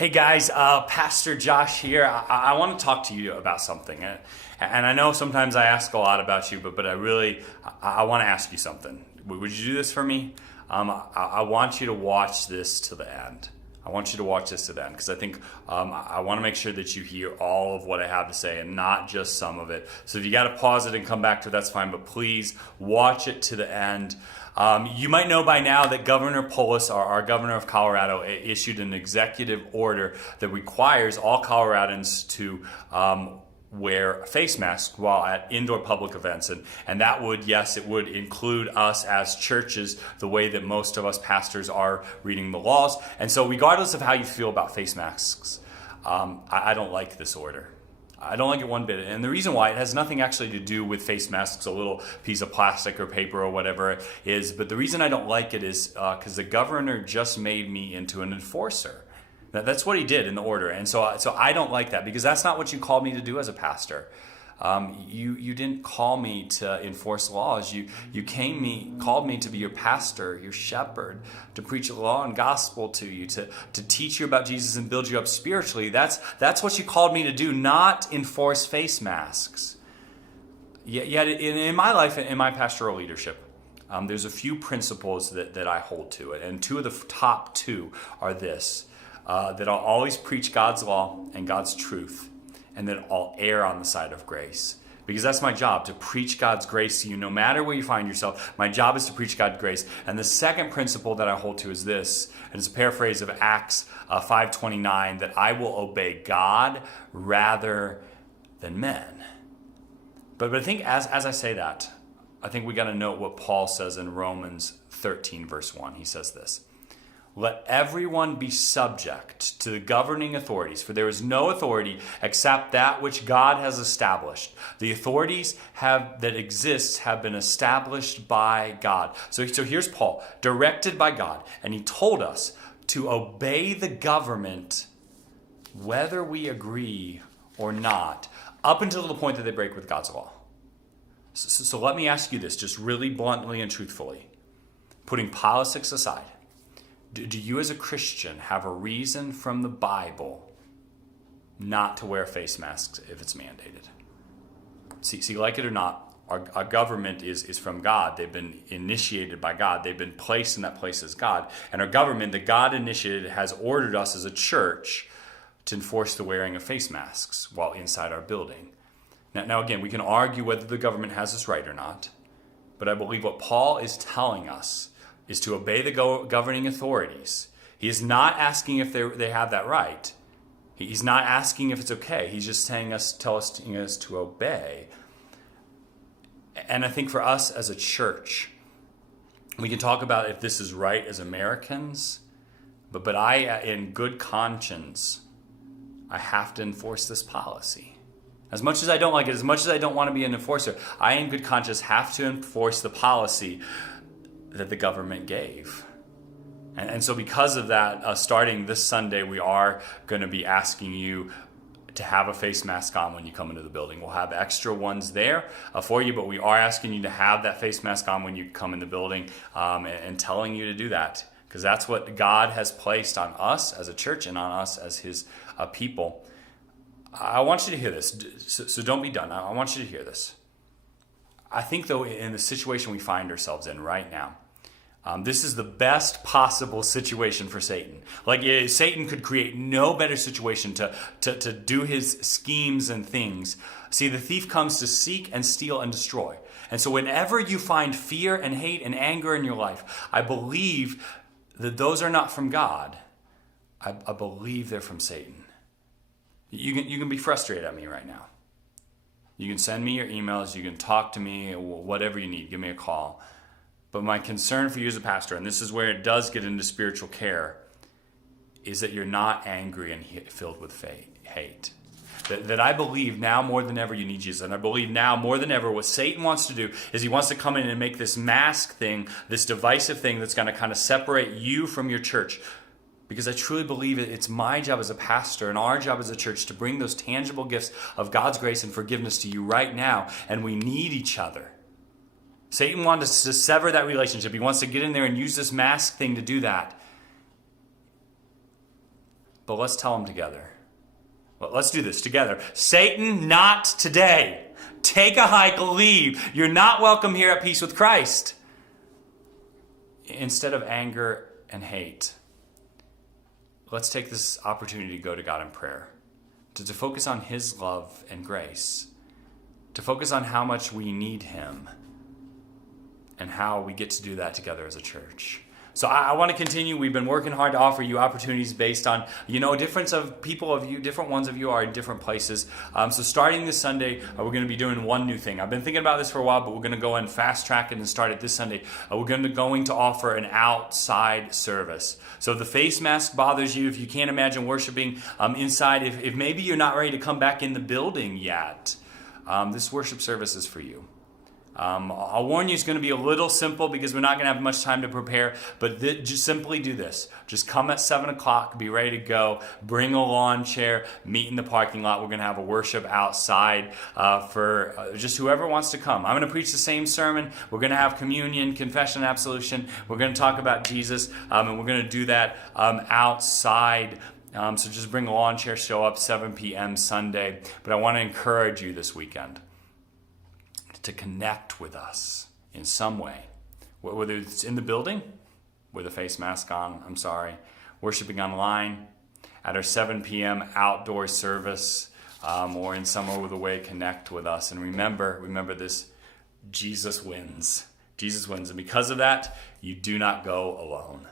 Hey guys, Pastor Josh here. I want to talk to you about something. And I know sometimes I ask a lot about you, but I want to ask you something. Would you do this for me? I want you to watch this to the end. I want you to watch this to the end because I think I want to make sure that you hear all of what I have to say and not just some of it. So if you got to pause it and come back to it, that's fine. But please watch it to the end. You might know by now that Governor Polis, our governor of Colorado, issued an executive order that requires all Coloradans to wear face masks while at indoor public events. And that would, yes, it would include us as churches, the way that most of us pastors are reading the laws. And so regardless of how you feel about face masks, I don't like this order. I don't like it one bit. And the reason why, it has nothing actually to do with face masks, a little piece of plastic or paper or whatever it is. But the reason I don't like it is because the governor just made me into an enforcer. That's what he did in the order. And so I don't like that because that's not what you called me to do as a pastor. You didn't call me to enforce laws. You called me to be your pastor, your shepherd, to preach the law and gospel to you, to teach you about Jesus and build you up spiritually. That's what you called me to do, not enforce face masks. Yet in my life, in my pastoral leadership, there's a few principles that I hold to it. And two of the top two are this, that I'll always preach God's law and God's truth, and that I'll err on the side of grace. Because that's my job, to preach God's grace to you no matter where you find yourself. My job is to preach God's grace. And the second principle that I hold to is this, and it's a paraphrase of Acts 5:29, that I will obey God rather than men. But I think as I say that, I think we got to note what Paul says in Romans 13, verse 1. He says this, "Let everyone be subject to the governing authorities, for there is no authority except that which God has established. The authorities that exist have been established by God." So here's Paul, directed by God, and he told us to obey the government whether we agree or not, up until the point that they break with God's law. So let me ask you this, just really bluntly and truthfully, putting politics aside. Do you as a Christian have a reason from the Bible not to wear face masks if it's mandated? See, like it or not, our government is from God. They've been initiated by God. They've been placed in that place as God. And our government that God initiated has ordered us as a church to enforce the wearing of face masks while inside our building. Now again, we can argue whether the government has this right or not, but I believe what Paul is telling us is to obey the governing authorities. He is not asking if they have that right. He's not asking if it's okay. He's just telling us to obey. And I think for us as a church, we can talk about if this is right as Americans, but I, in good conscience, I have to enforce this policy. As much as I don't like it, as much as I don't want to be an enforcer, I, in good conscience, have to enforce the policy that the government gave. And so because of that, starting this Sunday, we are going to be asking you to have a face mask on when you come into the building. We'll have extra ones there for you, but we are asking you to have that face mask on when you come in the building, and telling you to do that, because that's what God has placed on us as a church and on us as his people. I want you to hear this, so don't be done. I want you to hear this. I think, though, in the situation we find ourselves in right now, this is the best possible situation for Satan. Like, Satan could create no better situation to do his schemes and things. See, the thief comes to seek and steal and destroy. And so whenever you find fear and hate and anger in your life, I believe that those are not from God. I believe they're from Satan. You can be frustrated at me right now. You can send me your emails, you can talk to me, whatever you need, give me a call. But my concern for you as a pastor, and this is where it does get into spiritual care, is that you're not angry and filled with hate. That I believe now more than ever you need Jesus. And I believe now more than ever what Satan wants to do is he wants to come in and make this mask thing, this divisive thing that's going to kind of separate you from your church. Because I truly believe it's my job as a pastor and our job as a church to bring those tangible gifts of God's grace and forgiveness to you right now. And we need each other. Satan wants to sever that relationship. He wants to get in there and use this mask thing to do that. but let's tell them together. Let's do this together. Satan, not today. Take a hike, leave. You're not welcome here at Peace with Christ. Instead of anger and hate, let's take this opportunity to go to God in prayer, to focus on his love and grace, to focus on how much we need him and how we get to do that together as a church. So I want to continue. We've been working hard to offer you opportunities based on, difference of people of you, different ones of you are in different places. So starting this Sunday, we're going to be doing one new thing. I've been thinking about this for a while, but we're going to go and fast track it and start it this Sunday. We're going to offer an outside service. So if the face mask bothers you, if you can't imagine worshiping inside, if maybe you're not ready to come back in the building yet, this worship service is for you. I'll warn you, it's going to be a little simple because we're not going to have much time to prepare, but just simply do this. Just come at 7 o'clock, be ready to go, bring a lawn chair, meet in the parking lot. We're going to have a worship outside for just whoever wants to come. I'm going to preach the same sermon. We're going to have communion, confession, absolution. We're going to talk about Jesus, and we're going to do that outside. So just bring a lawn chair, show up 7 p.m. Sunday. But I want to encourage you this weekend to connect with us in some way, whether it's in the building with a face mask on, worshiping online, at our 7 p.m. outdoor service, or in some other way connect with us. And remember this, Jesus wins. Jesus wins. And because of that, you do not go alone.